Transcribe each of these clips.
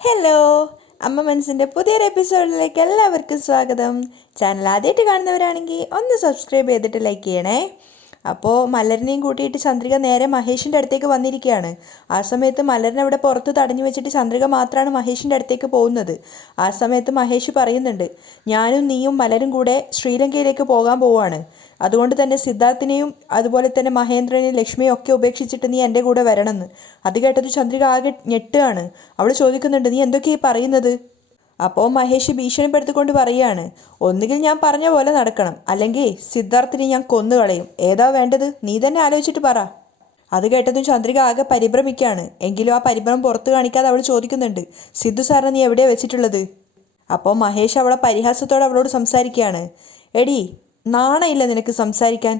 Hello, അമ്മ മനസ്സിൻ്റെ പുതിയൊരു എപ്പിസോഡിലേക്ക് എല്ലാവർക്കും സ്വാഗതം. ചാനൽ ആദ്യമായിട്ട് കാണുന്നവരാണെങ്കിൽ ഒന്ന് സബ്സ്ക്രൈബ് ചെയ്തിട്ട് ലൈക്ക് ചെയ്യണേ. അപ്പോൾ മലരിനെയും കൂട്ടിയിട്ട് ചന്ദ്രിക നേരെ മഹേഷിൻ്റെ അടുത്തേക്ക് വന്നിരിക്കുകയാണ്. ആ സമയത്ത് മലരിനെ അവിടെ പുറത്ത് തടഞ്ഞു വെച്ചിട്ട് ചന്ദ്രിക മാത്രമാണ് മഹേഷിൻ്റെ അടുത്തേക്ക് പോകുന്നത്. ആ സമയത്ത് മഹേഷ് പറയുന്നുണ്ട്, ഞാനും നീയും മലരും കൂടെ ശ്രീലങ്കയിലേക്ക് പോകാൻ പോവുകയാണ്. അതുകൊണ്ട് തന്നെ സിദ്ധാർത്ഥിനെയും അതുപോലെ തന്നെ മഹേന്ദ്രനെയും ലക്ഷ്മിയും ഒക്കെ ഉപേക്ഷിച്ചിട്ട് നീ എൻ്റെ കൂടെ വരണമെന്ന്. അത് കേട്ടത് ചന്ദ്രിക ആകെ ഞെട്ടുകയാണ്. അവൾ ചോദിക്കുന്നുണ്ട്, നീ എന്തൊക്കെയായി പറയുന്നത്? അപ്പോൾ മഹേഷ് ഭീഷണിപ്പെടുത്തിക്കൊണ്ട് പറയുകയാണ്, ഒന്നുകിൽ ഞാൻ പറഞ്ഞ പോലെ നടക്കണം, അല്ലെങ്കിൽ സിദ്ധാർത്ഥിനെ ഞാൻ കൊന്നുകളയും. ഏതാ വേണ്ടത്? നീ തന്നെ ആലോചിച്ചിട്ട് പറ. അത് കേട്ടതും ചന്ദ്രിക ആകെ പരിഭ്രമിക്കുകയാണ്. എങ്കിലും ആ പരിഭ്രമം പുറത്ത് കാണിക്കാതെ അവൾ ചോദിക്കുന്നുണ്ട്, സിദ്ധു സാറിനെ നീ എവിടെയാണ് വെച്ചിട്ടുള്ളത്? അപ്പോൾ മഹേഷ് അവളെ പരിഹാസത്തോടെ അവളോട് സംസാരിക്കുകയാണ്, എടി നാണയില്ല നിനക്ക് സംസാരിക്കാൻ?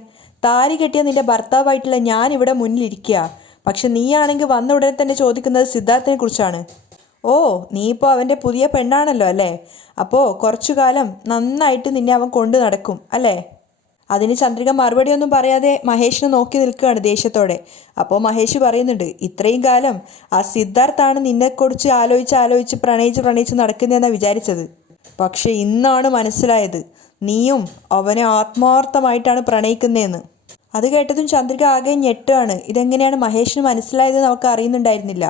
താലി കെട്ടിയ നിന്റെ ഭർത്താവായിട്ടുള്ള ഞാൻ ഇവിടെ മുന്നിലിരിക്കുക, പക്ഷെ നീയാണെങ്കിൽ വന്ന ഉടനെ തന്നെ ചോദിക്കുന്നത് സിദ്ധാർത്ഥിനെ കുറിച്ചാണ്. ഓ, നീ ഇപ്പോൾ അവൻ്റെ പുതിയ പെണ്ണാണല്ലോ അല്ലേ? അപ്പോൾ കുറച്ചു കാലം നന്നായിട്ട് നിന്നെ അവൻ കൊണ്ടു നടക്കും അല്ലേ? അതിന് ചന്ദ്രിക മറുപടിയൊന്നും പറയാതെ മഹേഷിനെ നോക്കി നിൽക്കുകയാണ് ദേഷ്യത്തോടെ. അപ്പോൾ മഹേഷ് പറയുന്നുണ്ട്, ഇത്രയും കാലം ആ സിദ്ധാർത്ഥാണ് നിന്നെക്കുറിച്ച് ആലോചിച്ച് പ്രണയിച്ച് നടക്കുന്നതെന്നാണ് വിചാരിച്ചത്. പക്ഷെ ഇന്നാണ് മനസ്സിലായത്, നീയും അവനെ ആത്മാർത്ഥമായിട്ടാണ് പ്രണയിക്കുന്നതെന്ന്. അത് കേട്ടതും ചന്ദ്രിക ആകെ ഞെട്ടുകയാണ്. ഇതെങ്ങനെയാണ് മഹേഷിന് മനസ്സിലായതെന്ന് അവൾക്ക് അറിയുന്നുണ്ടായിരുന്നില്ല.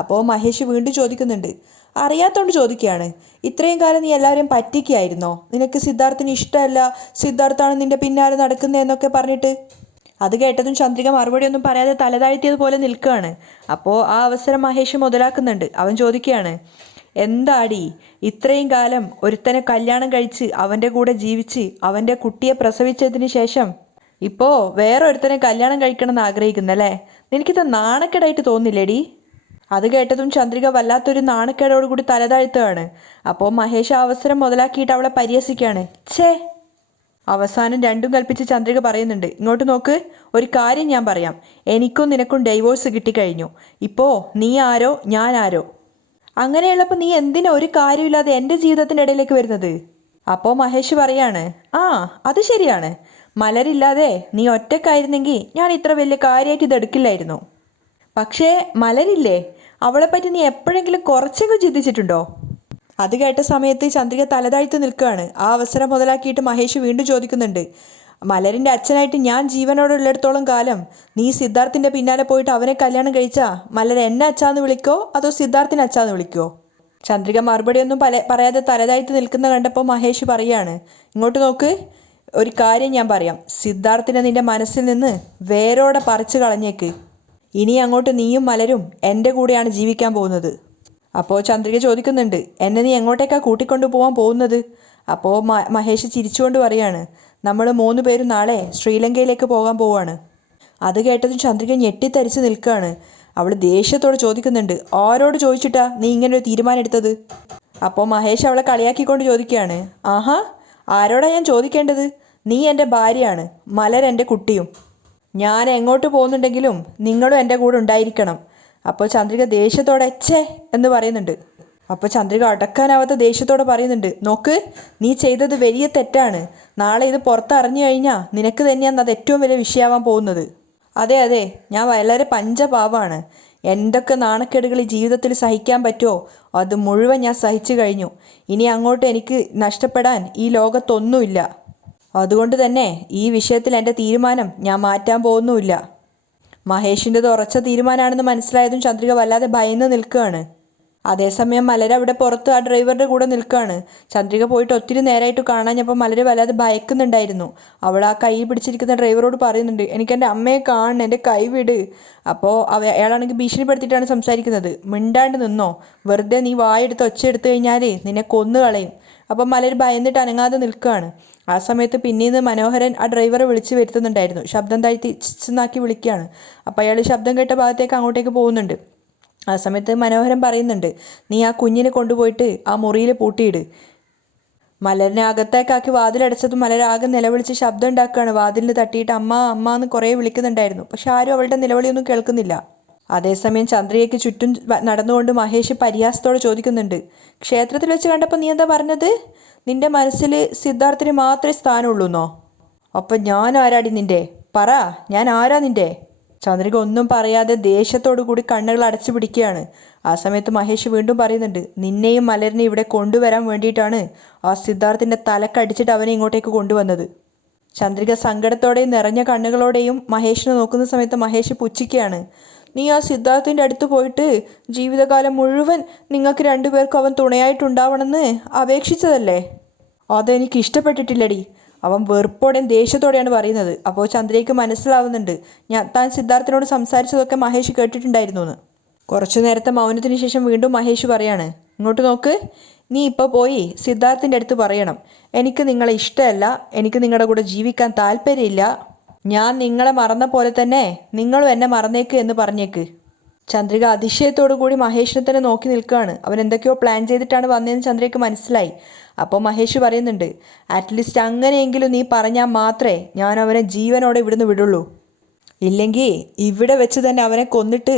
അപ്പോൾ മഹേഷ് വീണ്ടും ചോദിക്കുന്നുണ്ട്, അറിയാത്തോണ്ട് ചോദിക്കുകയാണ്, ഇത്രയും കാലം നീ എല്ലാവരെയും പറ്റിക്കുകയായിരുന്നോ? നിനക്ക് സിദ്ധാർത്ഥിന് ഇഷ്ടമല്ല, സിദ്ധാർത്ഥാണ് നിന്റെ പിന്നാലെ നടക്കുന്നതെന്നൊക്കെ പറഞ്ഞിട്ട്. അത് കേട്ടതും ചന്ദ്രിക മറുപടിയൊന്നും പറയാതെ തലതാഴ്ത്തിയതുപോലെ നിൽക്കുകയാണ്. അപ്പോൾ ആ അവസരം മഹേഷ് മുതലാക്കുന്നുണ്ട്. അവൻ ചോദിക്കുകയാണ്, എന്താടി ഇത്രയും കാലം ഒരുത്തനെ കല്യാണം കഴിച്ച് അവൻ്റെ കൂടെ ജീവിച്ച് അവൻ്റെ കുട്ടിയെ പ്രസവിച്ചതിന് ശേഷം ഇപ്പോൾ വേറെ ഒരുത്തനെ കല്യാണം കഴിക്കണമെന്ന് ആഗ്രഹിക്കുന്നല്ലേ? നിനക്കിത് നാണക്കേടായിട്ട് തോന്നില്ലേടി? അത് കേട്ടതും ചന്ദ്രിക വല്ലാത്തൊരു നാണക്കേടോടുകൂടി തലതാഴ്ത്തുകയാണ്. അപ്പോൾ മഹേഷ് അവസരം മുതലാക്കിയിട്ട് അവളെ പരിഹസിക്കുകയാണ്. ഛേ! അവസാനം രണ്ടും കൽപ്പിച്ച് ചന്ദ്രിക പറയുന്നുണ്ട്, ഇങ്ങോട്ട് നോക്ക്, ഒരു കാര്യം ഞാൻ പറയാം. എനിക്കും നിനക്കും ഡൈവോഴ്സ് കിട്ടിക്കഴിഞ്ഞു. ഇപ്പോൾ നീ ആരോ ഞാൻ ആരോ. അങ്ങനെയുള്ളപ്പോൾ നീ എന്തിനാ ഒരു കാര്യമില്ലാതെ എൻ്റെ ജീവിതത്തിൻ്റെ ഇടയിലേക്ക് വരുന്നത്? അപ്പോൾ മഹേഷ് പറയാണ്, ആ അത് ശരിയാണ്, മലരില്ലാതെ നീ ഒറ്റക്കായിരുന്നെങ്കിൽ ഞാൻ ഇത്ര വലിയ കാര്യമായിട്ട് ഇതെടുക്കില്ലായിരുന്നു. പക്ഷേ മലരില്ലേ, അവളെപ്പറ്റി നീ എപ്പോഴെങ്കിലും കുറച്ചൊക്കെ ചിന്തിച്ചിട്ടുണ്ടോ? അത് കേട്ട സമയത്ത് ചന്ദ്രിക തലതാഴ്ത്ത് നിൽക്കുകയാണ്. ആ അവസരം മുതലാക്കിയിട്ട് മഹേഷ് വീണ്ടും ചോദിക്കുന്നുണ്ട്, മലരിൻ്റെ അച്ഛനായിട്ട് ഞാൻ ജീവനോടുള്ളിടത്തോളം കാലം നീ സിദ്ധാർത്ഥിൻ്റെ പിന്നാലെ പോയിട്ട് അവനെ കല്യാണം കഴിച്ചാൽ മലർ എന്നെ അച്ഛാന്ന് വിളിക്കോ അതോ സിദ്ധാർത്ഥിനെ അച്ഛാന്ന് വിളിക്കോ? ചന്ദ്രിക മറുപടിയൊന്നും പറയാതെ തലതാഴ്ത്ത് നിൽക്കുന്ന കണ്ടപ്പോൾ മഹേഷ് പറയാണ്, ഇങ്ങോട്ട് നോക്ക്, ഒരു കാര്യം ഞാൻ പറയാം, സിദ്ധാർത്ഥിനെ നിന്റെ മനസ്സിൽ നിന്ന് വേരോടെ പറിച്ചു കളഞ്ഞേക്ക്. ഇനി അങ്ങോട്ട് നീയും മലരും എൻ്റെ കൂടെയാണ് ജീവിക്കാൻ പോകുന്നത്. അപ്പോൾ ചന്ദ്രിക ചോദിക്കുന്നുണ്ട്, എന്നെ നീ എങ്ങോട്ടേക്കാണ് കൂട്ടിക്കൊണ്ടു പോകാൻ പോകുന്നത്? അപ്പോൾ മഹേഷ് ചിരിച്ചുകൊണ്ട് പറയാണ്, നമ്മൾ 3 പേരും നാളെ ശ്രീലങ്കയിലേക്ക് പോകാൻ പോവുകയാണ്. അത് കേട്ടതും ചന്ദ്രിക ഞെട്ടിത്തരിച്ച് നിൽക്കുകയാണ്. അവൾ ദേഷ്യത്തോട് ചോദിക്കുന്നുണ്ട്, ആരോട് ചോദിച്ചിട്ടാ നീ ഇങ്ങനൊരു തീരുമാനം എടുത്തത്? അപ്പോൾ മഹേഷ് അവളെ കളിയാക്കിക്കൊണ്ട് ചോദിക്കുകയാണ്, ആഹാ, ആരോടാ ഞാൻ ചോദിക്കേണ്ടത്? നീ എൻ്റെ ഭാര്യയാണ്, മലർ എൻ്റെ കുട്ടിയും. ഞാൻ എങ്ങോട്ട് പോകുന്നുണ്ടെങ്കിലും നിങ്ങളും എൻ്റെ കൂടെ ഉണ്ടായിരിക്കണം. അപ്പോൾ ചന്ദ്രിക ദേഷ്യത്തോടെ ഛേ എന്ന് പറയുന്നുണ്ട്. അപ്പോൾ ചന്ദ്രിക അടക്കാനാവാത്ത ദേഷ്യത്തോടെ പറയുന്നുണ്ട്, നോക്ക്, നീ ചെയ്തത് വലിയ തെറ്റാണ്. നാളെ ഇത് പുറത്തറിഞ്ഞു കഴിഞ്ഞാൽ നിനക്ക് തന്നെയാണ് അത് ഏറ്റവും വലിയ വിഷയമാവാൻ പോകുന്നത്. അതെ, ഞാൻ വളരെ പഞ്ചപാവാണ്. എന്തൊക്കെ നാണക്കേടുകൾ ഈ ജീവിതത്തിൽ സഹിക്കാൻ പറ്റുമോ അത് മുഴുവൻ ഞാൻ സഹിച്ചു കഴിഞ്ഞു. ഇനി അങ്ങോട്ട് എനിക്ക് നഷ്ടപ്പെടാൻ ഈ ലോകത്തൊന്നുമില്ല. അതുകൊണ്ട് തന്നെ ഈ വിഷയത്തിൽ എൻ്റെ തീരുമാനം ഞാൻ മാറ്റാൻ പോകുന്നുമില്ല. മഹേഷിൻ്റെത് ഉറച്ച തീരുമാനമാണെന്ന് മനസ്സിലായതും ചന്ദ്രിക വല്ലാതെ ഭയന്ന് നിൽക്കുകയാണ്. അതേസമയം മലർ അവിടെ പുറത്ത് ആ ഡ്രൈവറുടെ കൂടെ നിൽക്കുകയാണ്. ചന്ദ്രിക പോയിട്ട് ഒത്തിരി നേരമായിട്ട് കാണാഞ്ഞപ്പോൾ മലർ വല്ലാതെ ഭയക്കുന്നുണ്ടായിരുന്നു. അവൾ ആ കൈ പിടിച്ചിരിക്കുന്ന ഡ്രൈവറോട് പറയുന്നുണ്ട്, എനിക്ക് എൻ്റെ അമ്മയെ കാണണം, എൻ്റെ കൈ വിട്. അപ്പോൾ അയാളാണെങ്കിൽ ഭീഷണിപ്പെടുത്തിയിട്ടാണ് സംസാരിക്കുന്നത്. മിണ്ടാണ്ട് നിന്നോ, വെറുതെ നീ വായെടുത്ത് ഒച്ചയെടുത്ത് കഴിഞ്ഞാൽ നിന്നെ കൊന്നു കളയും. അപ്പം മലർ ഭയന്നിട്ട് അനങ്ങാതെ നിൽക്കുകയാണ്. ആ സമയത്ത് പിന്നീന്ന് മനോഹരൻ ആ ഡ്രൈവറെ വിളിച്ച് വരുത്തുന്നുണ്ടായിരുന്നു. ശബ്ദം താഴ്ത്തി ചിന്നാക്കി വിളിക്കുകയാണ്. അപ്പോൾ അയാൾ ശബ്ദം കേട്ട ഭാഗത്തേക്ക് അങ്ങോട്ടേക്ക് പോകുന്നുണ്ട്. ആ സമയത്ത് മനോഹരൻ പറയുന്നുണ്ട്, നീ ആ കുഞ്ഞിനെ കൊണ്ടുപോയിട്ട് ആ മുറിയിൽ പൂട്ടിയിട്. മലരിനെ അകത്തേക്കാക്കി വാതിലടച്ചതും മലരാകെ നിലവിളിച്ച് ശബ്ദം ഉണ്ടാക്കുകയാണ്. വാതിലിന് തട്ടിയിട്ട് അമ്മ അമ്മ എന്ന് കുറേ വിളിക്കുന്നുണ്ടായിരുന്നു. പക്ഷെ ആരും അവളുടെ നിലവിളിയൊന്നും കേൾക്കുന്നില്ല. അതേസമയം ചന്ദ്രികയ്ക്ക് ചുറ്റും നടന്നുകൊണ്ട് മഹേഷ് പരിഹാസത്തോടെ ചോദിക്കുന്നുണ്ട്, ക്ഷേത്രത്തിൽ വെച്ച് കണ്ടപ്പോൾ നീ എന്താ പറഞ്ഞത്? നിന്റെ മനസ്സിൽ സിദ്ധാർത്ഥിന് മാത്രമേ സ്ഥാനമുള്ളൂന്നോ? അപ്പം ഞാൻ ആരാടി നിന്റെ? പറ, ഞാൻ ആരാ നിന്റെ? ചന്ദ്രിക ഒന്നും പറയാതെ ദേഷ്യത്തോടു കൂടി കണ്ണുകൾ അടച്ചു പിടിക്കുകയാണ്. ആ സമയത്ത് മഹേഷ് വീണ്ടും പറയുന്നുണ്ട്, നിന്നെയും മലരിനെയും ഇവിടെ കൊണ്ടുവരാൻ വേണ്ടിയിട്ടാണ് ആ സിദ്ധാർത്ഥിൻ്റെ തലക്കടിച്ചിട്ട് അവനെ ഇങ്ങോട്ടേക്ക് കൊണ്ടുവന്നത്. ചന്ദ്രിക സങ്കടത്തോടെയും നിറഞ്ഞ കണ്ണുകളോടെയും മഹേഷിനെ നോക്കുന്ന സമയത്ത് മഹേഷ് പുച്ഛിക്കുകയാണ്. നീ ആ സിദ്ധാർത്ഥിൻ്റെ അടുത്ത് പോയിട്ട് ജീവിതകാലം മുഴുവൻ നിങ്ങൾക്ക് രണ്ടുപേർക്കും അവൻ തുണയായിട്ടുണ്ടാവണമെന്ന് അപേക്ഷിച്ചതല്ലേ? അതെനിക്ക് ഇഷ്ടപ്പെട്ടിട്ടില്ലടി. അവൻ വെറുപ്പോടെയും ദേഷ്യത്തോടെയാണ് പറയുന്നത്. അപ്പോൾ ചന്ദ്രയ്ക്ക് മനസ്സിലാവുന്നുണ്ട് താൻ സിദ്ധാർത്ഥിനോട് സംസാരിച്ചതൊക്കെ മഹേഷ് കേട്ടിട്ടുണ്ടായിരുന്നു എന്ന്. കുറച്ചു നേരത്തെ മൗനത്തിന് ശേഷം വീണ്ടും മഹേഷ് പറയാണ്, ഇങ്ങോട്ട് നോക്ക്, നീ ഇപ്പോൾ പോയി സിദ്ധാർത്ഥിൻ്റെ അടുത്ത് പറയണം, എനിക്ക് നിങ്ങളെ ഇഷ്ടമല്ല, എനിക്ക് നിങ്ങളുടെ കൂടെ ജീവിക്കാൻ താല്പര്യമില്ല, ഞാൻ നിങ്ങളെ മറന്ന പോലെ തന്നെ നിങ്ങളും എന്നെ മറന്നേക്ക് എന്ന് പറഞ്ഞേക്ക്. ചന്ദ്രിക അതിശയത്തോടു കൂടി മഹേഷിനെ തന്നെ നോക്കി നിൽക്കുകയാണ്. അവൻ എന്തൊക്കെയോ പ്ലാൻ ചെയ്തിട്ടാണ് വന്നതെന്ന് ചന്ദ്രയ്ക്ക് മനസ്സിലായി. അപ്പോൾ മഹേഷ് പറയുന്നുണ്ട്, അറ്റ്ലീസ്റ്റ് അങ്ങനെയെങ്കിലും നീ പറഞ്ഞാൽ മാത്രമേ ഞാൻ അവനെ ജീവനോടെ ഇവിടുന്ന് വിടുള്ളൂ. ഇല്ലെങ്കിൽ ഇവിടെ വെച്ച് തന്നെ അവനെ കൊന്നിട്ട്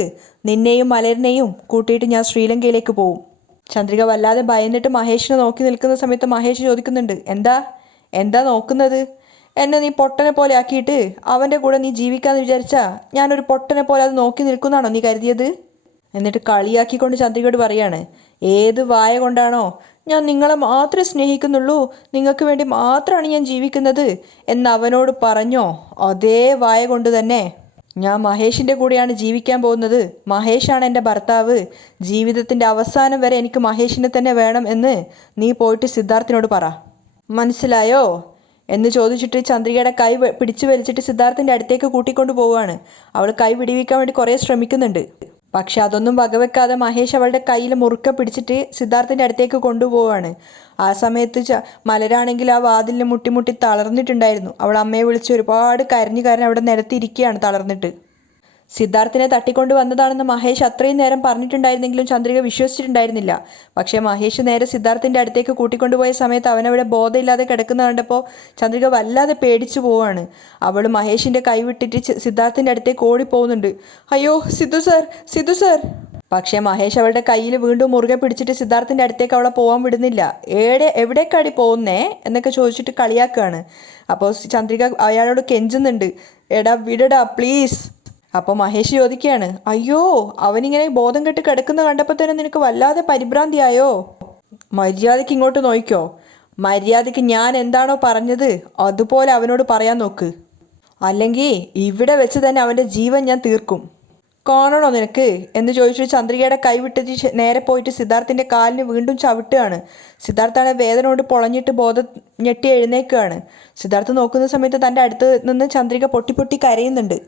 നിന്നെയും മലരിനെയും കൂട്ടിയിട്ട് ഞാൻ ശ്രീലങ്കയിലേക്ക് പോവും. ചന്ദ്രിക വല്ലാതെ ഭയന്നിട്ട് മഹേഷിനെ നോക്കി നിൽക്കുന്ന സമയത്ത് മഹേഷ് ചോദിക്കുന്നുണ്ട്, എന്താ നോക്കുന്നത്? എന്നെ നീ പൊട്ടനെ പോലെ ആക്കിയിട്ട് അവൻ്റെ കൂടെ നീ ജീവിക്കാമെന്ന് വിചാരിച്ചാ ഞാനൊരു പൊട്ടനെ പോലെ അത് നോക്കി നിൽക്കുന്നതാണോ നീ കരുതിയത്? എന്നിട്ട് കളിയാക്കിക്കൊണ്ട് ചന്ദ്രികയോട് പറയാണ്, ഏത് വായ കൊണ്ടാണോ ഞാൻ നിങ്ങളെ മാത്രമേ സ്നേഹിക്കുന്നുള്ളൂ, നിങ്ങൾക്ക് വേണ്ടി മാത്രമാണ് ഞാൻ ജീവിക്കുന്നത് എന്ന് അവനോട് പറഞ്ഞോ, അതേ വായ കൊണ്ട് തന്നെ ഞാൻ മഹേഷിൻ്റെ കൂടെയാണ് ജീവിക്കാൻ പോകുന്നത്. മഹേഷാണ് എൻ്റെ ഭർത്താവ്. ജീവിതത്തിൻ്റെ അവസാനം വരെ എനിക്ക് മഹേഷിനെ തന്നെ വേണം എന്ന് നീ പോയിട്ട് സിദ്ധാർത്ഥിനോട് പറ. മനസ്സിലായോ എന്ന് ചോദിച്ചിട്ട് ചന്ദ്രികയുടെ കൈ പിടിച്ചു വലിച്ചിട്ട് സിദ്ധാർത്ഥിൻ്റെ അടുത്തേക്ക് കൂട്ടിക്കൊണ്ട് പോവുകയാണ്. അവൾ കൈ വിടിവിക്കാൻ വേണ്ടി കുറേ ശ്രമിക്കുന്നുണ്ട്. പക്ഷെ അതൊന്നും വകവെക്കാതെ മഹേഷ് അവളുടെ കയ്യിൽ മുറുക്കെ പിടിച്ചിട്ട് സിദ്ധാർത്ഥിൻ്റെ അടുത്തേക്ക് കൊണ്ടുപോവാണ്. ആ സമയത്ത് മലരാണെങ്കിൽ ആ വാതിലിന് മുട്ടി തളർന്നിട്ടുണ്ടായിരുന്നു. അവൾ അമ്മയെ വിളിച്ച് ഒരുപാട് കരഞ്ഞ് അവിടെ നിലത്തിരിക്കുകയാണ് തളർന്നിട്ട്. സിദ്ധാർത്ഥിനെ തട്ടിക്കൊണ്ട് വന്നതാണെന്ന് മഹേഷ് അത്രയും നേരം പറഞ്ഞിട്ടുണ്ടായിരുന്നെങ്കിലും ചന്ദ്രിക വിശ്വസിച്ചിട്ടുണ്ടായിരുന്നില്ല. പക്ഷേ മഹേഷ് നേരെ സിദ്ധാർത്ഥിൻ്റെ അടുത്തേക്ക് കൂട്ടിക്കൊണ്ടുപോയ സമയത്ത് അവനവിടെ ബോധമില്ലാതെ കിടക്കുന്ന കണ്ടപ്പോൾ ചന്ദ്രിക വല്ലാതെ പേടിച്ചു പോവാണ്. അവൾ മഹേഷിൻ്റെ കൈവിട്ടിട്ട് സിദ്ധാർത്ഥിൻ്റെ അടുത്തേക്ക് ഓടിപ്പോകുന്നുണ്ട്. അയ്യോ സിദ്ധു സർ. പക്ഷേ മഹേഷ് അവളുടെ കയ്യിൽ വീണ്ടും മുറുകെ പിടിച്ചിട്ട് സിദ്ധാർത്ഥിൻ്റെ അടുത്തേക്ക് അവളെ പോകാൻ വിടുന്നില്ല. എവിടേക്കാടി പോകുന്നേ എന്നൊക്കെ ചോദിച്ചിട്ട് കളിയാക്കുകയാണ്. അപ്പോൾ ചന്ദ്രിക അയാളോട് കെഞ്ചുന്നുണ്ട്, എടാ വിടടാ പ്ലീസ്. അപ്പോൾ മഹേഷ് ചോദിക്കുകയാണ്, അയ്യോ അവനിങ്ങനെ ബോധം കെട്ട് കിടക്കുന്ന കണ്ടപ്പോൾ തന്നെ നിനക്ക് വല്ലാതെ പരിഭ്രാന്തിയായോ? മര്യാദയ്ക്ക് ഇങ്ങോട്ട് നോക്കിക്കോ. മര്യാദയ്ക്ക് ഞാൻ എന്താണോ പറഞ്ഞത് അതുപോലെ അവനോട് പറയാൻ നോക്ക്. അല്ലെങ്കിൽ ഇവിടെ വെച്ച് തന്നെ അവൻ്റെ ജീവൻ ഞാൻ തീർക്കും. കാണണോ നിനക്ക് എന്ന് ചോദിച്ചിട്ട് ചന്ദ്രികയുടെ കൈ വിട്ടിട്ട് നേരെ പോയിട്ട് സിദ്ധാർത്ഥിൻ്റെ കാലിന് വീണ്ടും ചവിട്ടുകയാണ്. സിദ്ധാർത്ഥാണ് വേദന കൊണ്ട് പൊളഞ്ഞിട്ട് ബോധം ഞെട്ടി എഴുന്നേൽക്കുകയാണ്. സിദ്ധാർത്ഥ് നോക്കുന്ന സമയത്ത് തൻ്റെ അടുത്ത് നിന്ന് ചന്ദ്രിക പൊട്ടി കരയുന്നുണ്ട്.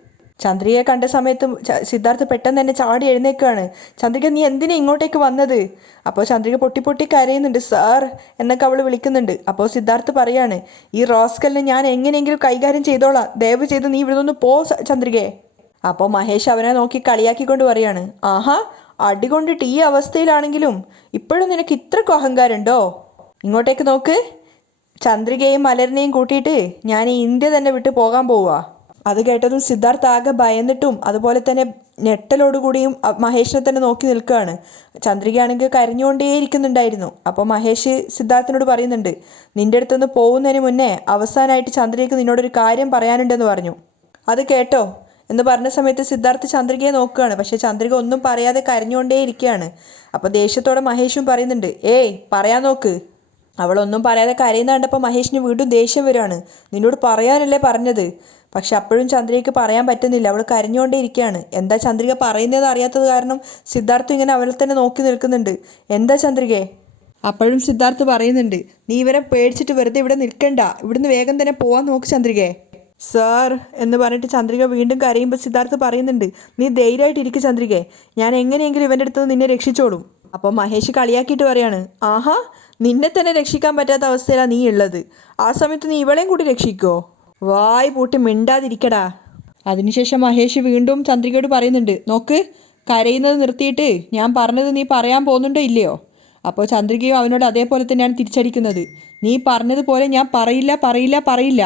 ചന്ദ്രികയെ കണ്ട സമയത്ത് സിദ്ധാർത്ഥ് പെട്ടെന്ന് തന്നെ ചാടി എഴുന്നേൽക്കുകയാണ്. ചന്ദ്രിക നീ എന്തിനാ ഇങ്ങോട്ടേക്ക് വന്നത്? അപ്പോൾ ചന്ദ്രിക പൊട്ടി കരയുന്നുണ്ട്. സാർ എന്നൊക്കെ അവൾ വിളിക്കുന്നുണ്ട്. അപ്പോൾ സിദ്ധാർത്ഥ് പറയാണ്, ഈ റോസ്കലിനെ ഞാൻ എങ്ങനെയെങ്കിലും കൈകാര്യം ചെയ്തോളാം, ദയവ് ചെയ്ത് നീ ഇവിടെ നിന്ന് പോ ചന്ദ്രികയെ. അപ്പോൾ മഹേഷ് അവനെ നോക്കി കളിയാക്കിക്കൊണ്ട് പറയാണ്, ആഹാ അടികൊണ്ടിട്ട് ഈ അവസ്ഥയിലാണെങ്കിലും ഇപ്പോഴും നിനക്ക് ഇത്രക്കും അഹങ്കാരമുണ്ടോ? ഇങ്ങോട്ടേക്ക് നോക്ക്. ചന്ദ്രികയും മലരിനെയും കൂട്ടിയിട്ട് ഞാൻ ഈ ഇന്ത്യ തന്നെ വിട്ട് പോകാൻ പോവുക. അത് കേട്ടതും സിദ്ധാർത്ഥ് ആകെ ഭയന്നിട്ടും അതുപോലെ തന്നെ ഞെട്ടലോടുകൂടിയും മഹേഷിനെ തന്നെ നോക്കി നിൽക്കുകയാണ്. ചന്ദ്രികയാണെങ്കിൽ കരഞ്ഞുകൊണ്ടേയിരിക്കുന്നുണ്ടായിരുന്നു. അപ്പോൾ മഹേഷ് സിദ്ധാർത്ഥിനോട് പറയുന്നുണ്ട്, നിൻ്റെ അടുത്തുനിന്ന് പോകുന്നതിന് മുന്നേ അവസാനമായിട്ട് ചന്ദ്രികയ്ക്ക് നിന്നോടൊരു കാര്യം പറയാനുണ്ടെന്ന് പറഞ്ഞു. അത് കേട്ടോ എന്ന് പറഞ്ഞ സമയത്ത് സിദ്ധാർത്ഥ് ചന്ദ്രികയെ നോക്കുകയാണ്. പക്ഷേ ചന്ദ്രിക ഒന്നും പറയാതെ കരഞ്ഞുകൊണ്ടേയിരിക്കുകയാണ്. അപ്പോൾ ദേഷ്യത്തോടെ മഹേഷും പറയുന്നുണ്ട്, പറയാൻ നോക്ക്. അവളൊന്നും പറയാതെ കരയുന്ന കണ്ടപ്പോൾ മഹേഷിന് വീണ്ടും ദേഷ്യം വരികയാണ്. നിന്നോട് പറയാനല്ലേ പറഞ്ഞത്. പക്ഷെ അപ്പോഴും ചന്ദ്രികയ്ക്ക് പറയാൻ പറ്റുന്നില്ല. അവൾ കരഞ്ഞുകൊണ്ടേ ഇരിക്കുകയാണ്. എന്താ ചന്ദ്രിക പറയുന്നതെന്ന് അറിയാത്തത് കാരണം സിദ്ധാർത്ഥ് ഇങ്ങനെ അവളെ തന്നെ നോക്കി നിൽക്കുന്നുണ്ട്. എന്താ ചന്ദ്രികയെ? അപ്പോഴും സിദ്ധാർത്ഥ് പറയുന്നുണ്ട്, നീ ഇവരെ പേടിച്ചിട്ട് വെറുതെ ഇവിടെ നിൽക്കണ്ട, ഇവിടുന്ന് വേഗം തന്നെ പോകാൻ നോക്ക് ചന്ദ്രികയെ. സാർ എന്ന് പറഞ്ഞിട്ട് ചന്ദ്രിക വീണ്ടും കരയുമ്പോൾ സിദ്ധാർത്ഥ് പറയുന്നുണ്ട്, നീ ധൈര്യമായിട്ടിരിക്കും ചന്ദ്രികയെ, ഞാൻ എങ്ങനെയെങ്കിലും ഇവൻ്റെ അടുത്ത് നിന്നെ രക്ഷിച്ചോളും. അപ്പോൾ മഹേഷ് കളിയാക്കിയിട്ട് പറയാണ്, ആഹാ നിന്നെ തന്നെ രക്ഷിക്കാൻ പറ്റാത്ത അവസ്ഥയിലാണ് നീ ഉള്ളത്, ആ സമയത്ത് നീ ഇവളെയും കൂടി രക്ഷിക്കോ? വായ് പൂട്ടി മിണ്ടാതിരിക്കടാ. അതിനുശേഷം മഹേഷ് വീണ്ടും ചന്ദ്രികയോട് പറയുന്നുണ്ട്, നോക്ക് കരയുന്നത് നിർത്തിയിട്ട് ഞാൻ പറഞ്ഞത് നീ പറയാൻ പോകുന്നുണ്ടോ ഇല്ലയോ? അപ്പോൾ ചന്ദ്രികയും അവനോട് അതേപോലെ തന്നെയാണ് തിരിച്ചടിക്കുന്നത്. നീ പറഞ്ഞതുപോലെ ഞാൻ പറയില്ല.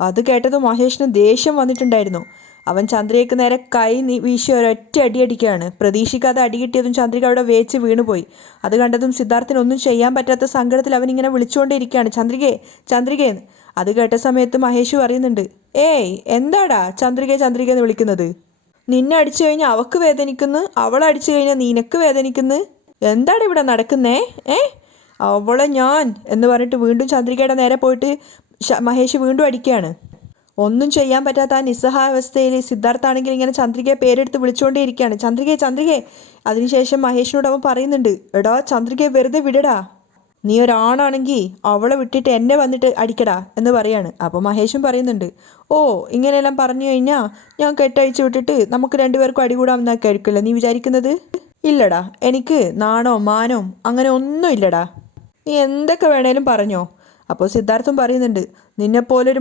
അത് കേട്ടത് മഹേഷിന് ദേഷ്യം വന്നിട്ടുണ്ടായിരുന്നു. അവൻ ചന്ദ്രികയ്ക്ക് നേരെ കൈ വീശി ഒരൊറ്റ അടിക്കുകയാണ്. പ്രതീക്ഷിക്കാതെ അടി കിട്ടിയതും ചന്ദ്രിക അവിടെ വേച്ച് വീണുപോയി. അത് കണ്ടതും സിദ്ധാർത്ഥിനൊന്നും ചെയ്യാൻ പറ്റാത്ത സങ്കടത്തിൽ അവൻ ഇങ്ങനെ വിളിച്ചുകൊണ്ടേയിരിക്കുകയാണ്, ചന്ദ്രികയെന്ന്. അത് കേട്ട സമയത്ത് മഹേഷ് പറയുന്നുണ്ട്, എന്താടാ ചന്ദ്രിക എന്ന് വിളിക്കുന്നത്? നിന്നെ അടിച്ചു കഴിഞ്ഞാൽ അവൾക്ക് വേദനിക്കുന്നു, അവളടിച്ചു കഴിഞ്ഞാൽ നിനക്ക് വേദനിക്കുന്നു. എന്താണ് ഇവിടെ നടക്കുന്നേ? അവളെ ഞാൻ എന്ന് പറഞ്ഞിട്ട് വീണ്ടും ചന്ദ്രികയുടെ നേരെ പോയിട്ട് മഹേഷ് വീണ്ടും അടിക്കുകയാണ്. ഒന്നും ചെയ്യാൻ പറ്റാത്ത ആ നിസ്സഹായാവസ്ഥയിൽ സിദ്ധാർത്ഥാണെങ്കിൽ ഇങ്ങനെ ചന്ദ്രികയെ പേരെടുത്ത് വിളിച്ചുകൊണ്ടേയിരിക്കുകയാണ്. ചന്ദ്രികയെ ചന്ദ്രികയെ. അതിനുശേഷം മഹേഷിനോട് അവൻ പറയുന്നുണ്ട്, എടാ ചന്ദ്രികയെ വെറുതെ വിടടാ, നീ ഒരാണാണെങ്കിൽ അവളെ വിട്ടിട്ട് എന്നെ വന്നിട്ട് അടിക്കടാ എന്ന് പറയാണ്. അപ്പോൾ മഹേഷും പറയുന്നുണ്ട്, ഓ ഇങ്ങനെയെല്ലാം പറഞ്ഞു കഴിഞ്ഞാൽ ഞാൻ കെട്ടഴിച്ച് വിട്ടിട്ട് നമുക്ക് രണ്ടുപേർക്കും അടികൂടാമെന്നൊക്കെ ആയിരിക്കുമല്ലോ നീ വിചാരിക്കുന്നത്? ഇല്ലടാ, എനിക്ക് നാണോ മാനോ അങ്ങനെ ഒന്നും ഇല്ലടാ, നീ എന്തൊക്കെ വേണേലും പറഞ്ഞോ. അപ്പോൾ സിദ്ധാർത്ഥും പറയുന്നുണ്ട്, നിന്നെപ്പോലൊരു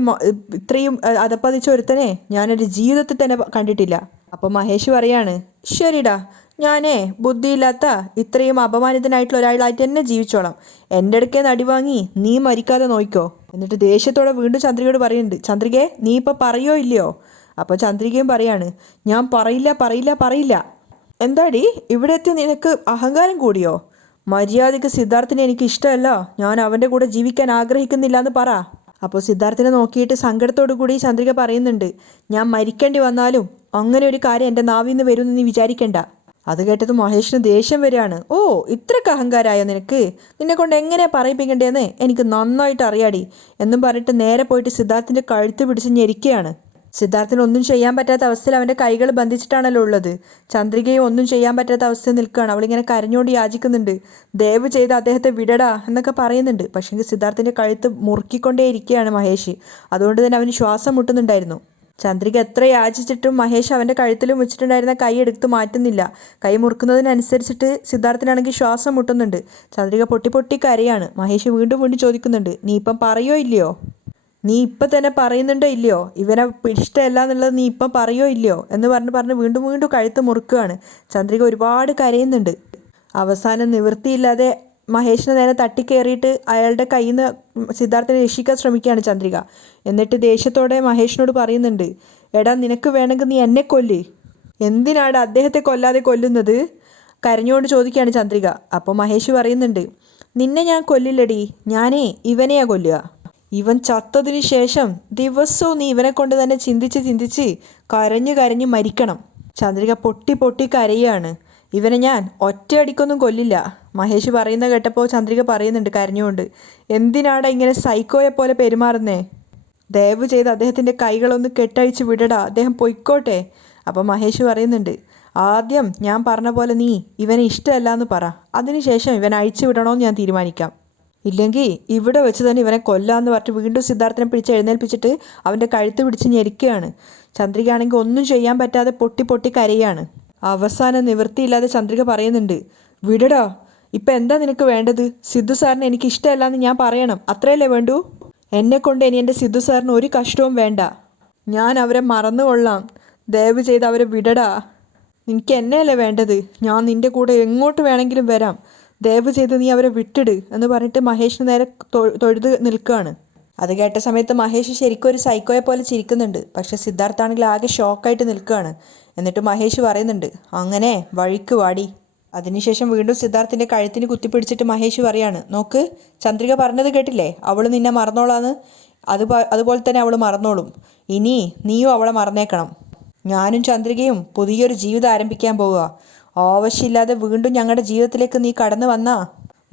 ഇത്രയും അതപ്പതിച്ച ഒരുത്തനെ ഞാനൊരു ജീവിതത്തിൽ തന്നെ കണ്ടിട്ടില്ല. അപ്പോൾ മഹേഷ് പറയാണ്, ശരിടാ, ഞാനേ ബുദ്ധിയില്ലാത്ത ഇത്രയും അപമാനിതനായിട്ടുള്ള ഒരാളായിട്ട് തന്നെ ജീവിച്ചോളാം. എൻ്റെ അടുക്കേന്ന് അടി വാങ്ങി നീ മരിക്കാതെ നോക്കിക്കോ. എന്നിട്ട് ദേഷ്യത്തോടെ വീണ്ടും ചന്ദ്രികയോട് പറയുന്നുണ്ട്, ചന്ദ്രികയെ നീ ഇപ്പോൾ പറയോ ഇല്ലയോ? അപ്പോൾ ചന്ദ്രികയും പറയാണ്, ഞാൻ പറയില്ല പറയില്ല പറയില്ല. എന്താടി ഇവിടെ എത്തി നിനക്ക് അഹങ്കാരം കൂടിയോ? മര്യാദയ്ക്ക് സിദ്ധാർത്ഥിനെ എനിക്ക് ഇഷ്ടമല്ല, ഞാൻ അവൻ്റെ കൂടെ ജീവിക്കാൻ ആഗ്രഹിക്കുന്നില്ല എന്ന് പറ. അപ്പോൾ സിദ്ധാർത്ഥിനെ നോക്കിയിട്ട് സങ്കടത്തോടു കൂടി ചന്ദ്രിക പറയുന്നുണ്ട്, ഞാൻ മരിക്കേണ്ടി വന്നാലും അങ്ങനെ ഒരു കാര്യം എൻ്റെ നാവിൽ നിന്ന് വരുമെന്ന് നീ വിചാരിക്കണ്ട. അത് കേട്ടത് മഹേഷിന് ദേഷ്യം വരികയാണ്. ഓ ഇത്രയ്ക്ക് അഹങ്കാരമായോ നിനക്ക്? നിന്നെ കൊണ്ട് എങ്ങനെയാണ് പറയിപ്പിക്കേണ്ടതെന്ന് എനിക്ക് നന്നായിട്ട് അറിയാടി എന്നും പറഞ്ഞിട്ട് നേരെ പോയിട്ട് സിദ്ധാർത്ഥിൻ്റെ കഴുത്ത് പിടിച്ച് ഞെരിക്കുകയാണ്. സിദ്ധാർത്ഥിന് ഒന്നും ചെയ്യാൻ പറ്റാത്ത അവസ്ഥയിൽ അവൻ്റെ കൈകൾ ബന്ധിച്ചിട്ടാണല്ലോ ഉള്ളത്. ചന്ദ്രികയും ഒന്നും ചെയ്യാൻ പറ്റാത്ത അവസ്ഥയിൽ നിൽക്കുകയാണ്. അവളിങ്ങനെ കരഞ്ഞുകൊണ്ട് യാചിക്കുന്നുണ്ട്, ദയവ് ചെയ്ത് അദ്ദേഹത്തെ വിടടാ എന്നൊക്കെ പറയുന്നുണ്ട്. പക്ഷേ സിദ്ധാർത്ഥിൻ്റെ കഴുത്ത് മുറുക്കിക്കൊണ്ടേ ഇരിക്കുകയാണ് മഹേഷ്. അതുകൊണ്ട് തന്നെ അവന് ശ്വാസം മുട്ടുന്നുണ്ടായിരുന്നു. ചന്ദ്രിക എത്ര യാചിച്ചിട്ടും മഹേഷ് അവൻ്റെ കഴുത്തിലും വെച്ചിട്ടുണ്ടായിരുന്ന കൈ എടുത്ത് മാറ്റുന്നില്ല. കൈ മുറുക്കുന്നതിനനുസരിച്ചിട്ട് സിദ്ധാർത്ഥിനാണെങ്കിൽ ശ്വാസം മുട്ടുന്നുണ്ട്. ചന്ദ്രിക പൊട്ടി പൊട്ടി കരയാണ്. മഹേഷ് വീണ്ടും വീണ്ടും ചോദിക്കുന്നുണ്ട്, നീ ഇപ്പം പറയോ ഇല്ലയോ? നീ ഇപ്പം തന്നെ പറയുന്നുണ്ടോ ഇല്ലയോ? ഇവനെ ഇഷ്ടമല്ല എന്നുള്ളത് നീ ഇപ്പം പറയോ ഇല്ലയോ എന്ന് പറഞ്ഞ് വീണ്ടും വീണ്ടും കഴുത്ത് മുറുക്കുകയാണ്. ചന്ദ്രിക ഒരുപാട് കരയുന്നുണ്ട്. അവസാനം നിവൃത്തിയില്ലാതെ മഹേഷിനെ നേരെ തട്ടിക്കയറിയിട്ട് അയാളുടെ കയ്യിൽ നിന്ന് സിദ്ധാർത്ഥിനെ രക്ഷിക്കാൻ ശ്രമിക്കുകയാണ് ചന്ദ്രിക. എന്നിട്ട് ദേഷ്യത്തോടെ മഹേഷിനോട് പറയുന്നുണ്ട്, എടാ നിനക്ക് വേണമെങ്കിൽ നീ എന്നെ കൊല്ല്, എന്തിനാണ് അദ്ദേഹത്തെ കൊല്ലാതെ കൊല്ലുന്നത്? കരഞ്ഞുകൊണ്ട് ചോദിക്കുകയാണ് ചന്ദ്രിക. അപ്പോൾ മഹേഷ് പറയുന്നുണ്ട്, നിന്നെ ഞാൻ കൊല്ലില്ലടി, ഞാനേ ഇവനെയാ കൊല്ലുക. ഇവൻ ചത്തതിന് ശേഷം ദിവസവും നീ ഇവനെ കൊണ്ട് തന്നെ ചിന്തിച്ച് കരഞ്ഞു കരഞ്ഞ് മരിക്കണം. ചന്ദ്രിക പൊട്ടി പൊട്ടി കരയാണ്. ഇവനെ ഞാൻ ഒറ്റയടിക്കൊന്നും കൊല്ലില്ല. മഹേഷ് പറയുന്ന കേട്ടപ്പോൾ ചന്ദ്രിക പറയുന്നുണ്ട് കരഞ്ഞുകൊണ്ട്, എന്തിനാടാ ഇങ്ങനെ സൈക്കോയെ പോലെ പെരുമാറുന്നേ? ദയവ് ചെയ്ത് അദ്ദേഹത്തിൻ്റെ കൈകളൊന്ന് കെട്ടഴിച്ച് വിടടാ, അദ്ദേഹം പൊയ്ക്കോട്ടെ. അപ്പോൾ മഹേഷ് പറയുന്നുണ്ട്, ആദ്യം ഞാൻ പറഞ്ഞ പോലെ നീ ഇവനെ ഇഷ്ടമല്ല എന്ന് പറ, അതിനുശേഷം ഇവൻ അഴിച്ചു വിടണമെന്ന് ഞാൻ തീരുമാനിക്കാം. ഇല്ലെങ്കിൽ ഇവിടെ വെച്ച് തന്നെ ഇവനെ കൊല്ലാമെന്ന് പറഞ്ഞിട്ട് വീണ്ടും സിദ്ധാർത്ഥിനെ പിടിച്ച് എഴുന്നേൽപ്പിച്ചിട്ട് അവൻ്റെ കഴുത്ത് പിടിച്ച് ഞെരിക്കുകയാണ്. ചന്ദ്രികയാണെങ്കിൽ ഒന്നും ചെയ്യാൻ പറ്റാതെ പൊട്ടി പൊട്ടി കരയാണ്. അവസാനം നിവൃത്തിയില്ലാതെ ചന്ദ്രിക പറയുന്നുണ്ട്, വിടടാ, ഇപ്പം എന്താ നിനക്ക് വേണ്ടത്? സിദ്ധു സാറിന് എനിക്ക് ഇഷ്ടമല്ല എന്ന് ഞാൻ പറയണം, അത്രയല്ലേ വേണ്ടൂ? എന്നെക്കൊണ്ട് ഇനി എൻ്റെ സിദ്ധു സാറിന് ഒരു കഷ്ടവും വേണ്ട, ഞാൻ അവരെ മറന്നുകൊള്ളാം, ദയവ് ചെയ്ത് അവരെ വിടടാ. എനിക്ക് എന്നെയല്ലേ വേണ്ടത്, ഞാൻ നിൻ്റെ കൂടെ എങ്ങോട്ട് വേണമെങ്കിലും വരാം, ദയവ് ചെയ്ത് നീ അവരെ വിട്ടിട് എന്ന് പറഞ്ഞിട്ട് മഹേഷിന് നേരെ തൊഴുത് നിൽക്കുകയാണ്. അത് കേട്ട സമയത്ത് മഹേഷ് ശരിക്കും ഒരു സൈക്കോയെ പോലെ ചിരിക്കുന്നുണ്ട്. പക്ഷെ സിദ്ധാർത്ഥാണെങ്കിൽ ആകെ ഷോക്കായിട്ട് നിൽക്കുകയാണ്. എന്നിട്ട് മഹേഷ് പറയുന്നുണ്ട്, അങ്ങനെ വഴിക്ക് വാടി. അതിനുശേഷം വീണ്ടും സിദ്ധാർത്ഥിൻ്റെ കഴുത്തിന് കുത്തിപ്പിടിച്ചിട്ട് മഹേഷ് പറയാണ്, നോക്ക്, ചന്ദ്രിക പറഞ്ഞത് കേട്ടില്ലേ, അവൾ നിന്നെ മറന്നോളാന്ന്. അതുപോലെ തന്നെ അവൾ മറന്നോളും. ഇനി നീയും അവളെ മറന്നേക്കണം. ഞാനും ചന്ദ്രികയും പുതിയൊരു ജീവിതം ആരംഭിക്കാൻ പോവുക. ആവശ്യമില്ലാതെ വീണ്ടും ഞങ്ങളുടെ ജീവിതത്തിലേക്ക് നീ കടന്നു വന്നാ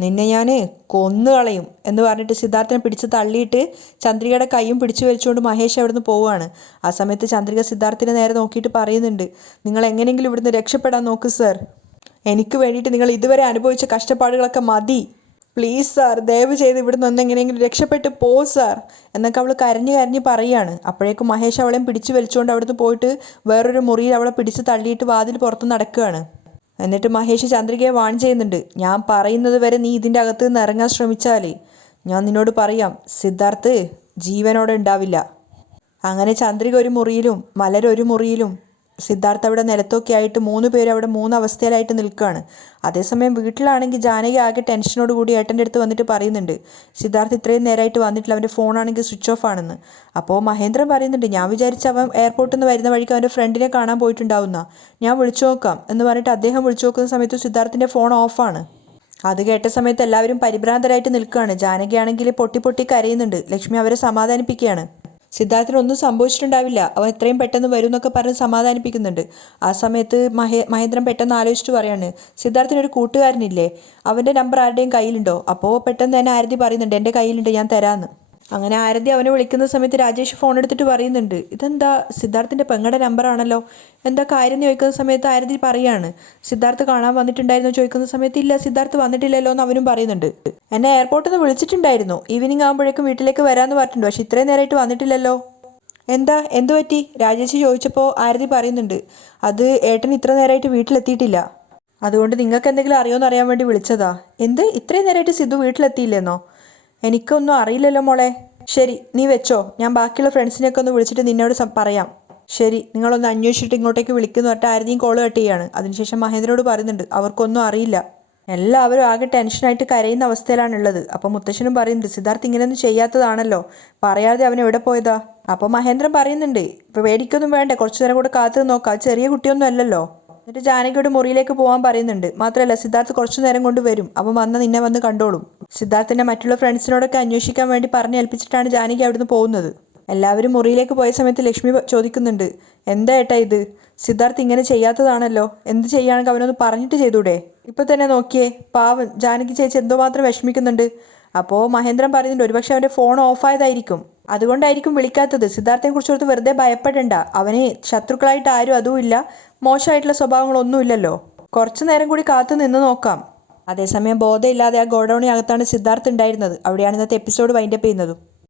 നിന്നെ ഞാൻ കൊന്നുകളയും എന്ന് പറഞ്ഞിട്ട് സിദ്ധാർത്ഥിനെ പിടിച്ച് തള്ളിയിട്ട് ചന്ദ്രികയുടെ കൈയും പിടിച്ചു വലിച്ചുകൊണ്ട് മഹേഷ് അവിടുന്ന് പോവുകയാണ്. ആ സമയത്ത് ചന്ദ്രിക സിദ്ധാർത്ഥിനെ നേരെ നോക്കിയിട്ട് പറയുന്നുണ്ട്, നിങ്ങൾ എങ്ങനെയെങ്കിലും ഇവിടുന്ന് രക്ഷപ്പെടാൻ നോക്ക് സർ, എനിക്ക് വേണ്ടിയിട്ട് നിങ്ങൾ ഇതുവരെ അനുഭവിച്ച കഷ്ടപ്പാടുകളൊക്കെ മതി, പ്ലീസ് സാർ, ദയവ് ചെയ്ത് ഇവിടുന്ന് ഒന്നെങ്ങനെയെങ്കിലും രക്ഷപ്പെട്ട് പോ സാർ എന്നൊക്കെ അവൾ കരഞ്ഞ് കരഞ്ഞ് പറയുകയാണ്. അപ്പോഴേക്കും മഹേഷ് അവളെയും പിടിച്ച് വലിച്ചുകൊണ്ട് അവിടുന്ന് പോയിട്ട് വേറൊരു മുറിയിൽ അവളെ പിടിച്ച് തള്ളിയിട്ട് വാതിൽ പുറത്ത് നടക്കുകയാണ്. എന്നിട്ട് മഹേഷ് ചന്ദ്രികയെ വാൺ ചെയ്യുന്നുണ്ട്, ഞാൻ പറയുന്നത് വരെ നീ ഇതിൻ്റെ അകത്ത് നിന്ന് ഇറങ്ങാൻ ശ്രമിച്ചാൽ ഞാൻ നിന്നോട് പറയാം, സിദ്ധാർത്ഥ് ജീവനോടെ ഉണ്ടാവില്ല. അങ്ങനെ ചന്ദ്രിക ഒരു മുറിയിലും മലരൊരു മുറിയിലും സിദ്ധാർത്ഥ് അവിടെ നിലത്തൊക്കെ ആയിട്ട് 3 പേര് അവിടെ 3 അവസ്ഥയിലായിട്ട് നിൽക്കുകയാണ്. അതേസമയം വീട്ടിലാണെങ്കിൽ ജാനകി ആകെ ടെൻഷനോട് കൂടി ഏട്ടൻ്റെ അടുത്ത് വന്നിട്ട് പറയുന്നുണ്ട്, സിദ്ധാർത്ഥ് ഇത്രയും നേരമായിട്ട് വന്നിട്ടില്ല, അവൻ്റെ ഫോണാണെങ്കിൽ സ്വിച്ച് ഓഫ് ആണെന്ന്. അപ്പോൾ മഹേന്ദ്രൻ പറയുന്നുണ്ട്, ഞാൻ വിചാരിച്ച അവൻ എയർപോർട്ടിൽ നിന്ന് വരുന്ന വഴിക്ക് അവൻ്റെ ഫ്രണ്ടിനെ കാണാൻ പോയിട്ടുണ്ടാവുന്ന, ഞാൻ വിളിച്ചു നോക്കാം എന്ന് പറഞ്ഞിട്ട് അദ്ദേഹം വിളിച്ചു നോക്കുന്ന സമയത്ത് സിദ്ധാർത്ഥിൻ്റെ ഫോൺ ഓഫാണ്. അത് കേട്ട സമയത്ത് എല്ലാവരും പരിഭ്രാന്തരായിട്ട് നിൽക്കുകയാണ്. ജാനകിയാണെങ്കിൽ പൊട്ടി പൊട്ടി കരയുന്നുണ്ട്. ലക്ഷ്മി അവരെ സമാധാനിപ്പിക്കുകയാണ്. സിദ്ധാർത്ഥിനൊന്നും സംഭവിച്ചിട്ടുണ്ടാവില്ല, അവൻ എത്രയും പെട്ടെന്ന് വരും എന്നൊക്കെ പറഞ്ഞ് സമാധാനിപ്പിക്കുന്നുണ്ട്. ആ സമയത്ത് മഹേന്ദ്രൻ പെട്ടെന്ന് ആലോചിച്ചിട്ട് പറയാണ്, സിദ്ധാർത്ഥിനൊരു കൂട്ടുകാരനില്ലേ, അവൻ്റെ നമ്പർ ആരുടെയും കയ്യിലുണ്ടോ? അപ്പോൾ പെട്ടെന്ന് തന്നെ ആരതി പറയുന്നുണ്ട്, എൻ്റെ കയ്യിലുണ്ട്, ഞാൻ തരാമെന്ന്. അങ്ങനെ ആരതി അവനെ വിളിക്കുന്ന സമയത്ത് രാജേഷ് ഫോൺ എടുത്തിട്ട് പറയുന്നുണ്ട്, ഇതെന്താ സിദ്ധാർത്ഥിൻ്റെ പെങ്ങളുടെ നമ്പറാണല്ലോ, എന്താ കാര്യം എന്ന് ചോദിക്കുന്ന സമയത്ത് ആരതി പറയാണ്, സിദ്ധാർത്ഥ് കാണാൻ വന്നിട്ടുണ്ടായിരുന്നു ചോദിക്കുന്ന സമയത്ത് ഇല്ല സിദ്ധാർത്ഥ് വന്നിട്ടില്ലല്ലോ എന്ന് അവനും പറയുന്നുണ്ട്. എന്നെ എയർപോർട്ടിൽ നിന്ന് വിളിച്ചിട്ടുണ്ടായിരുന്നു, ഈവനിങ് ആകുമ്പോഴേക്കും വീട്ടിലേക്ക് വരാമെന്ന് പറഞ്ഞിട്ടുണ്ട്, പക്ഷേ ഇത്രയും നേരമായിട്ട് വന്നിട്ടില്ലല്ലോ. എന്തു പറ്റി രാജേഷ് ചോദിച്ചപ്പോൾ ആരതി പറയുന്നുണ്ട്, അത് ഏട്ടൻ ഇത്ര നേരമായിട്ട് വീട്ടിലെത്തിയിട്ടില്ല, അതുകൊണ്ട് നിങ്ങൾക്ക് എന്തെങ്കിലും അറിയുമെന്ന് അറിയാൻ വേണ്ടി വിളിച്ചതാ. ഇത്രയും നേരമായിട്ട് സിദ്ധു വീട്ടിലെത്തിയില്ലെന്നോ? എനിക്കൊന്നും അറിയില്ലല്ലോ മോളെ. ശരി, നീ വെച്ചോ, ഞാൻ ബാക്കിയുള്ള ഫ്രണ്ട്സിനെയൊക്കെ ഒന്ന് വിളിച്ചിട്ട് നിന്നോട് പറയാം. ശരി, നിങ്ങളൊന്ന് അന്വേഷിച്ചിട്ട് ഇങ്ങോട്ടേക്ക് വിളിക്കുന്നു പറഞ്ഞിട്ട് ആരെയും കോൾ കട്ട് ചെയ്യാണ്. അതിനുശേഷം മഹേന്ദ്രനോട് പറയുന്നുണ്ട്, അവർക്കൊന്നും അറിയില്ല, എല്ലാവരും ആകെ ടെൻഷനായിട്ട് കരയുന്ന അവസ്ഥയിലാണുള്ളത്. അപ്പോൾ മുത്തശ്ശനും പറയുന്നുണ്ട്, സിദ്ധാർത്ഥ് ഇങ്ങനെയൊന്നും ചെയ്യാത്തതാണല്ലോ, പറയാതെ അവൻ എവിടെ പോയതാ? അപ്പോൾ മഹേന്ദ്രൻ പറയുന്നുണ്ട്, ഇപ്പോൾ പേടിക്കൊന്നും വേണ്ട, കുറച്ചു നേരം കൂടെ കാത്തു നോക്കാം, ചെറിയ കുട്ടിയൊന്നും അല്ലല്ലോ. എന്നിട്ട് ജാനകിയോട് മുറിയിലേക്ക് പോകാൻ പറയുന്നുണ്ട്. മാത്രമല്ല സിദ്ധാർത്ഥ് കുറച്ചു നേരം കൊണ്ട് വരും, അപ്പം നിന്നെ വന്ന് കണ്ടോളും. സിദ്ധാർത്ഥിൻ്റെ മറ്റുള്ള ഫ്രണ്ട്സിനോടൊക്കെ അന്വേഷിക്കാൻ വേണ്ടി പറഞ്ഞേൽപ്പിച്ചിട്ടാണ് ജാനകി അവിടുന്ന് പോകുന്നത്. എല്ലാവരും മുറിയിലേക്ക് പോയ സമയത്ത് ലക്ഷ്മി ചോദിക്കുന്നുണ്ട്, എന്താ ഏട്ടാ ഇത്, സിദ്ധാർത്ഥ് ഇങ്ങനെ ചെയ്യാത്തതാണല്ലോ, എന്ത് ചെയ്യുകയാണെങ്കിൽ അവനൊന്ന് പറഞ്ഞിട്ട് ചെയ്തൂടെ? ഇപ്പം തന്നെ നോക്കിയേ, പാവം ജാനകി ചേച്ചി എന്തോമാത്രം വിഷമിക്കുന്നുണ്ട്. അപ്പോൾ മഹേന്ദ്രൻ പറയുന്നുണ്ട്, ഒരുപക്ഷെ അവൻ്റെ ഫോൺ ഓഫായതായിരിക്കും, അതുകൊണ്ടായിരിക്കും വിളിക്കാത്തത്. സിദ്ധാർത്ഥിനെ കുറിച്ചോർത്ത് വെറുതെ ഭയപ്പെടണ്ട, അവനെ ശത്രുക്കളായിട്ട് ആരും അതുമില്ല, മോശമായിട്ടുള്ള സ്വഭാവങ്ങളൊന്നുമില്ലല്ലോ, കുറച്ചു നേരം കൂടി കാത്തു നിന്ന് നോക്കാം. അതേസമയം ബോധമില്ലാതെ ആ ഗോഡൌണിനകത്താണ് സിദ്ധാർത്ഥ് ഉണ്ടായിരുന്നത്. അവിടെയാണ് ഇന്നത്തെ എപ്പിസോഡ് വൈൻഡപ്പ് ചെയ്യുന്നത്.